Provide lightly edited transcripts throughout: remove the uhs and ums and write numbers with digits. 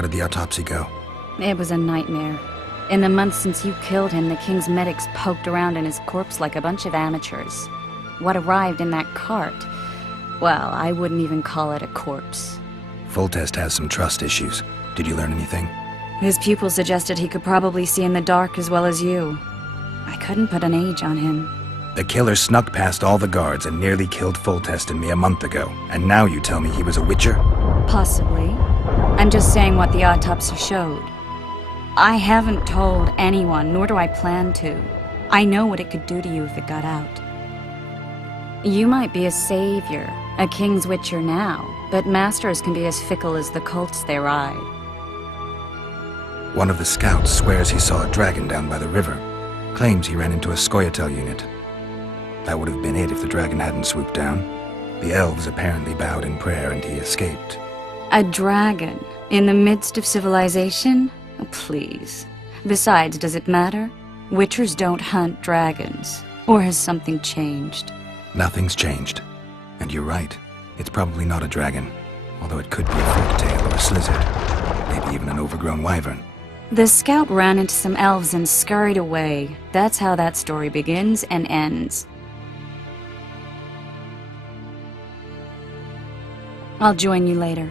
How did the autopsy go? It was a nightmare. In the months since you killed him, the King's medics poked around in his corpse like a bunch of amateurs. What arrived in that cart? Well, I wouldn't even call it a corpse. Foltest has some trust issues. Did you learn anything? His pupils suggested he could probably see in the dark as well as you. I couldn't put an age on him. The killer snuck past all the guards and nearly killed Foltest and me a month ago. And now you tell me he was a witcher? Possibly. I'm just saying what the autopsy showed. I haven't told anyone, nor do I plan to. I know what it could do to you if it got out. You might be a savior, a king's witcher now, but masters can be as fickle as the colts they ride. One of the scouts swears he saw a dragon down by the river. Claims he ran into a Scoia'tael unit. That would have been it if the dragon hadn't swooped down. The elves apparently bowed in prayer and he escaped. A dragon? In the midst of civilization? Oh, please. Besides, does it matter? Witchers don't hunt dragons. Or has something changed? Nothing's changed. And you're right. It's probably not a dragon. Although it could be a folktale or a slizzard. Maybe even an overgrown wyvern. The scout ran into some elves and scurried away. That's how that story begins and ends. I'll join you later.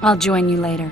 I'll join you later.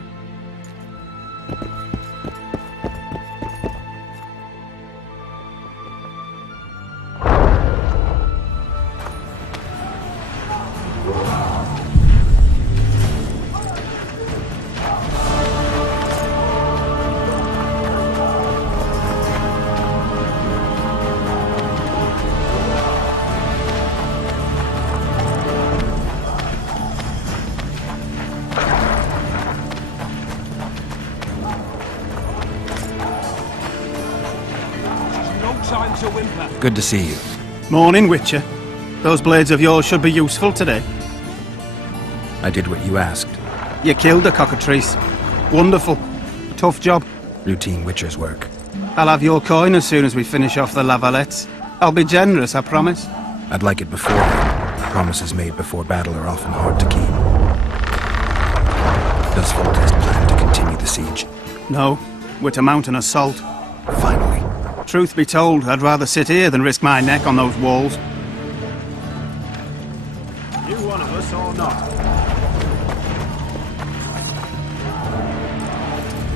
Good to see you. Morning, Witcher. Those blades of yours should be useful today. I did what you asked. You killed the cockatrice. Wonderful. Tough job. Routine Witcher's work. I'll have your coin as soon as we finish off the lavalettes. I'll be generous, I promise. I'd like it beforehand. Promises made before battle are often hard to keep. Does Foltest plan to continue the siege? No. We're to mount an assault. Finally. Truth be told, I'd rather sit here than risk my neck on those walls. You one of us or not?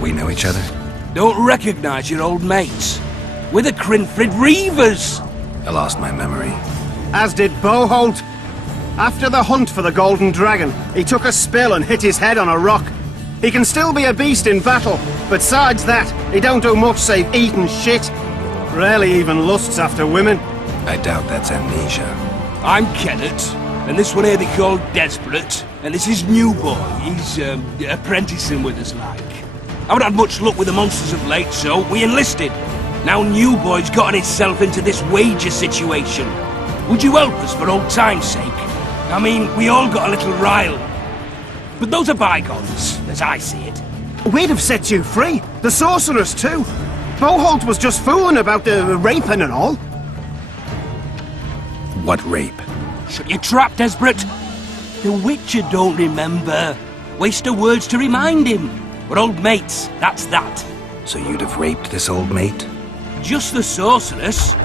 We know each other? Don't recognize your old mates. We're the Crinfrid Reavers. I lost my memory. As did Boholt. After the hunt for the Golden Dragon, he took a spill and hit his head on a rock. He can still be a beast in battle, but besides that, he don't do much save eat and shit. Rarely even lusts after women. I doubt that's amnesia. I'm Kenneth, and this one here they call Desperate, and this is New Boy. He's, apprenticing with us, like. I haven't had much luck with the monsters of late, so we enlisted. Now New Boy's gotten himself into this wager situation. Would you help us for old time's sake? I mean, we all got a little rile. But those are bygones, as I see it. We'd have set you free. The sorceress, too. Boholt was just fooling about the raping and all. What rape? Shut your trap, Desperate. The Witcher don't remember. Waste of words to remind him. We're old mates, that's that. So you'd have raped this old mate? Just the sorceress.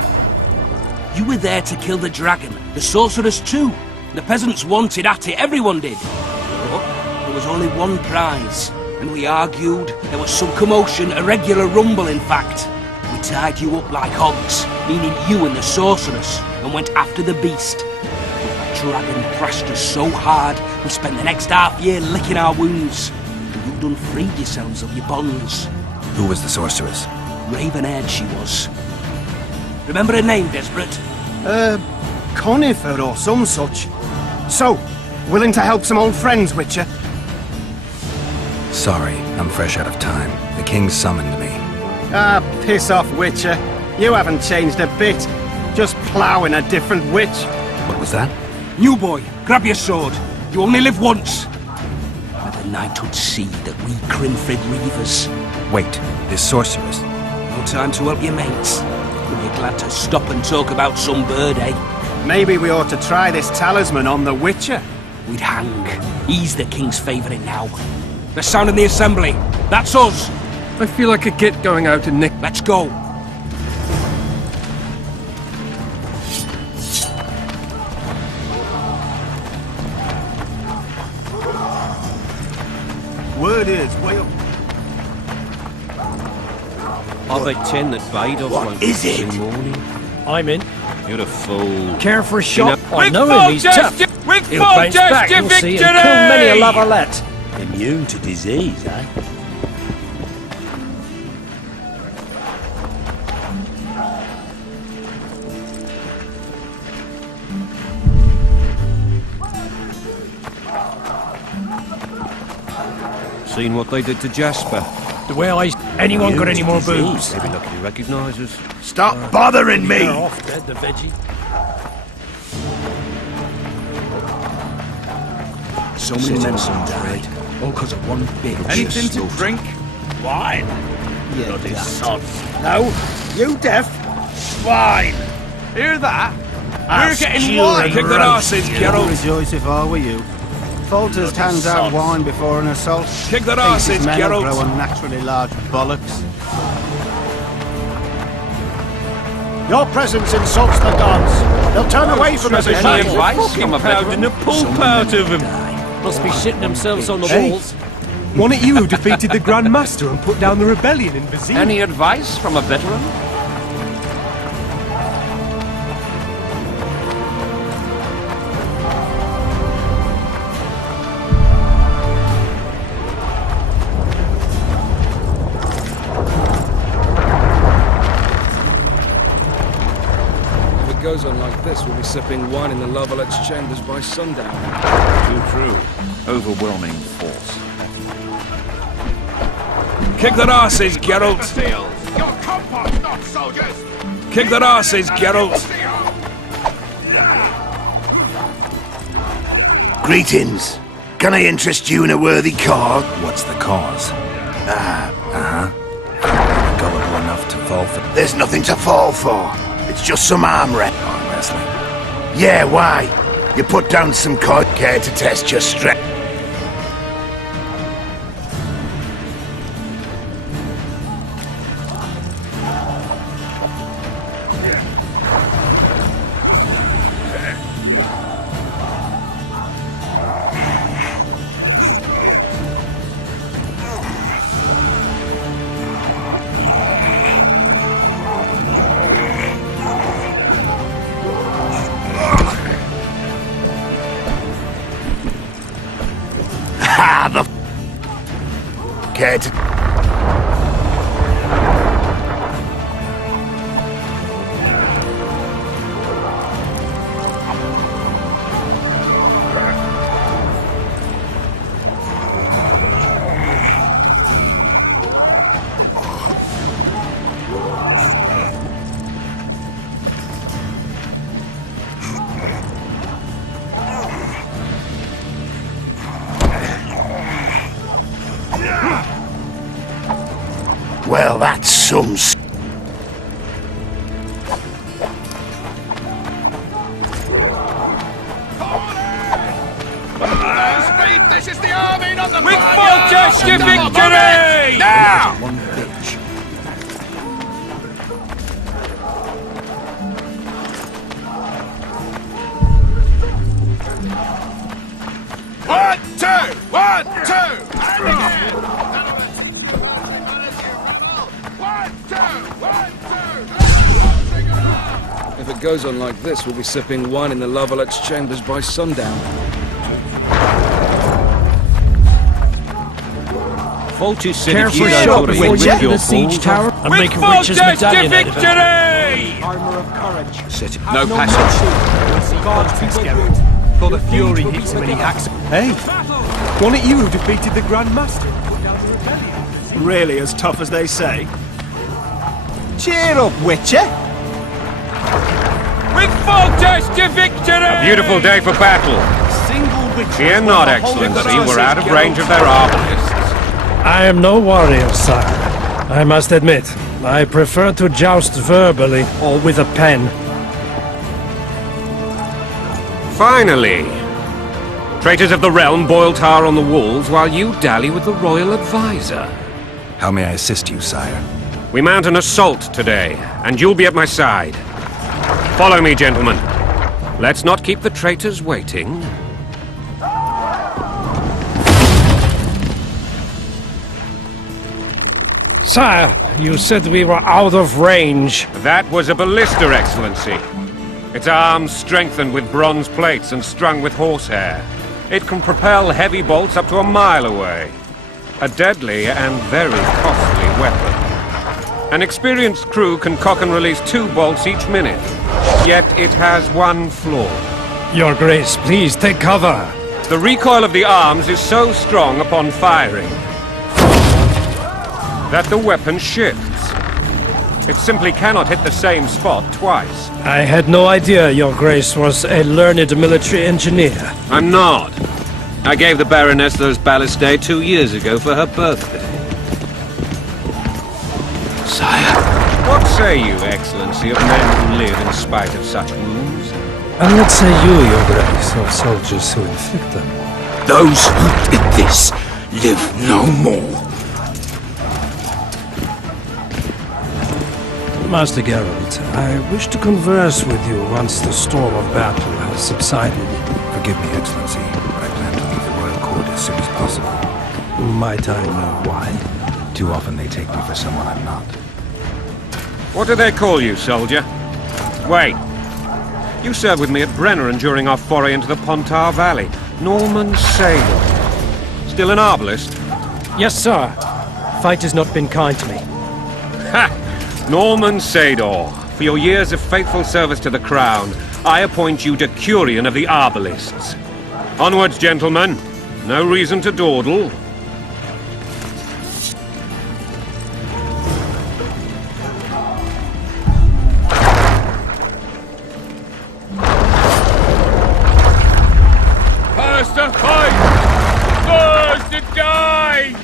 You were there to kill the dragon. The sorceress too. The peasants wanted at it, everyone did. But there was only one prize. And we argued, there was some commotion, a regular rumble in fact. We tied you up like hogs, meaning you and the sorceress, and went after the beast. But the dragon thrashed us so hard, we spent the next half year licking our wounds. And you done freed yourselves of your bonds. Who was the sorceress? Raven-haired she was. Remember her name, Desperate? Conifer or some such. So, willing to help some old friends, Witcher? Sorry, I'm fresh out of time. The king summoned me. Ah, piss off, Witcher. You haven't changed a bit. Just ploughing a different witch. What was that? New Boy, grab your sword. You only live once. Let the knighthood see that we Crinfrid Reavers, Wait, this sorceress. No time to help your mates. You'll be glad to stop and talk about some bird, eh? Maybe we ought to try this talisman on the Witcher. We'd hang. He's the king's favourite now. They're sounding the assembly. That's us. I feel like a git going out and nick. Let's go. Word is, way up. I'll bet 10 that Bados won't is be it? in morning. I'm in. You're a fool. Care for a shot? know- I know him, he's tough. He'll bounce back, you'll see, and kill many a lavalette. Immune to disease, eh? Seen what they did to Jasper. The way I... Anyone got any more Disease. booze? Maybe lucky to recognise us. Stop bothering They're me! off dead, the veggie. So many men died. All because of one bitch. Anything to drink? Wine. You bloody sods. No, you deaf. Swine! Hear that? We're getting wine! Kick their arses, Geralt. Rejoice if I were you. Folters hands out wine before an assault. Kick their Thinks his arses, men will grow Geralt. unnaturally large bollocks. Your presence insults the gods. They'll turn away from us in battle. advice from a veteran? the pulp out of him! Must be shitting themselves on the Hey. walls. Wasn't it you who defeated the Grand Master and put down the rebellion in Vizir? Any advice from a veteran? If it goes on like this, we'll be sipping wine in the Lavalette's chambers by sundown. Too true. Overwhelming force. Kick their arses, Geralt. Your compost, not soldiers! Kick their arses, Geralt. Greetings. Can I interest you in a worthy cause? What's the cause? Gullible enough to fall for There's nothing to fall for. It's just some arm wrestling. Yeah, why? You put down some cod care to test your strength. Ha! The care to... Well, that's some... This is the army, not the With Foltest to victory! Now! One bitch. One, two! One, two! And again! One, two! If it goes on like this, we'll be sipping wine in the Lavalette's chambers by sundown. Foltest said Care if for you a don't shot put a before win you with enter your the siege balls, tower and With make a witch's Foltest to medallion out of it. victory! Armor of courage. Set it. no passage. God's peace, Geralt. For the fury heaps so many hacks. Hey, wasn't it you who defeated the Grand Master and put down the rebellion? Really as tough as they say? Cheer up, Witcher! With Foltest to victory! Beautiful day for battle. Single Witcher. Fear not, Excellency. We're out of range of their arbalists. I am no warrior, sire. I must admit, I prefer to joust verbally or with a pen. Finally! Traitors of the realm boil tar on the walls while you dally with the royal advisor. How may I assist you, sire? We mount an assault today, and you'll be at my side. Follow me, gentlemen. Let's not keep the traitors waiting. Sire, you said we were out of range. That was a ballista, Excellency. Its arms strengthened with bronze plates and strung with horsehair. It can propel heavy bolts up to a mile away. A deadly and very costly weapon. An experienced crew can cock and release 2 bolts each minute. Yet it has one flaw. Your Grace, please take cover. The recoil of the arms is so strong upon firing that the weapon shifts. It simply cannot hit the same spot twice. I had no idea Your Grace was a learned military engineer. I'm not. I gave the Baroness those ballistae 2 years ago for her birthday. Sire. What say you, Excellency, of men who live in spite of such wounds? And what say you, Your Grace, of soldiers who inflict them? Those who did this live no more. Master Geralt, I wish to converse with you once the storm of battle has subsided. Forgive me, Excellency, but I plan to leave the royal court as soon as possible. Might I know why? Too often they take me for someone I'm not. What do they call you, soldier? Wait. You served with me at Brenneran during our foray into the Pontar Valley. Norman Sador. Still an arbalist? Yes, sir. Fight has not been kind to me. Ha! Norman Sador. For your years of faithful service to the crown, I appoint you Decurion of the Arbalists. Onwards, gentlemen. No reason to dawdle. First to fight! First to die!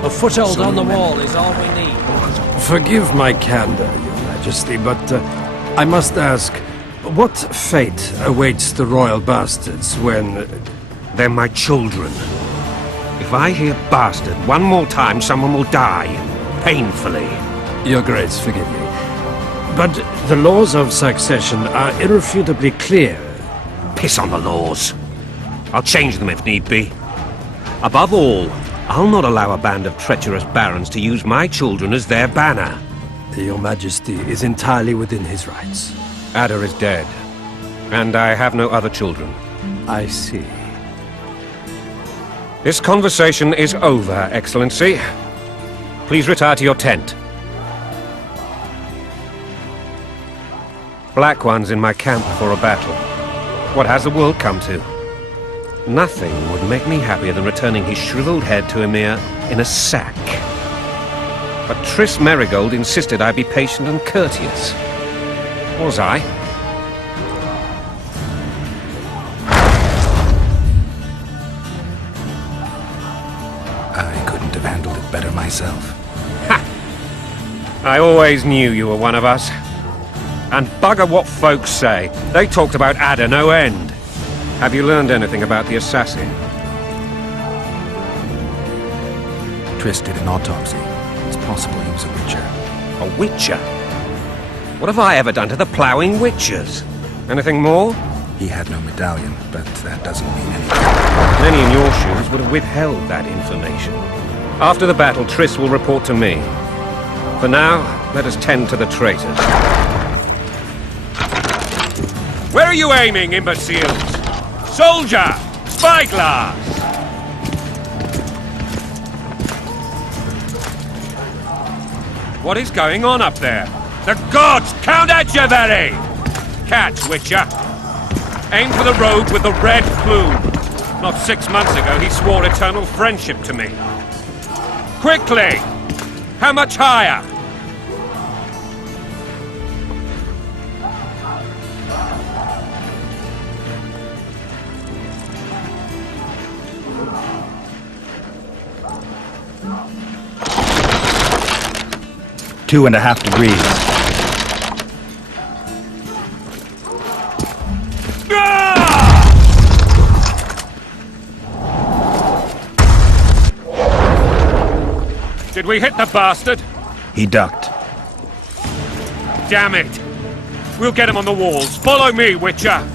A foothold on the wall is all we need. Forgive my candor, Your Majesty, but I must ask, what fate awaits the royal bastards when... They're my children. If I hear bastard one more time, someone will die. Painfully. Your Grace, forgive me. But the laws of succession are irrefutably clear. Piss on the laws. I'll change them if need be. Above all, I'll not allow a band of treacherous barons to use my children as their banner. Your Majesty is entirely within his rights. Ada is dead, and I have no other children. I see. This conversation is over, Excellency. Please retire to your tent. Black One's in my camp before a battle. What has the world come to? Nothing would make me happier than returning his shriveled head to Emir in a sack. But Triss Merigold insisted I be patient and courteous. Was I? I couldn't have handled it better myself. Ha! I always knew you were one of us. And bugger what folks say. They talked about Ada no end. Have you learned anything about the assassin? Triss did an autopsy. It's possible he was a witcher. A witcher? What have I ever done to the ploughing witchers? Anything more? He had no medallion, but that doesn't mean anything. Many in your shoes would have withheld that information. After the battle, Triss will report to me. For now, let us tend to the traitors. Where are you aiming, imbeciles? Soldier! Spyglass! What is going on up there? The gods count at you, Very! Catch, Witcher. Aim for the rogue with the red plume. Not 6 months ago, he swore eternal friendship to me. Quickly! How much higher? Two and a half degrees. Did we hit the bastard? He ducked. Damn it! We'll get him on the walls. Follow me, Witcher!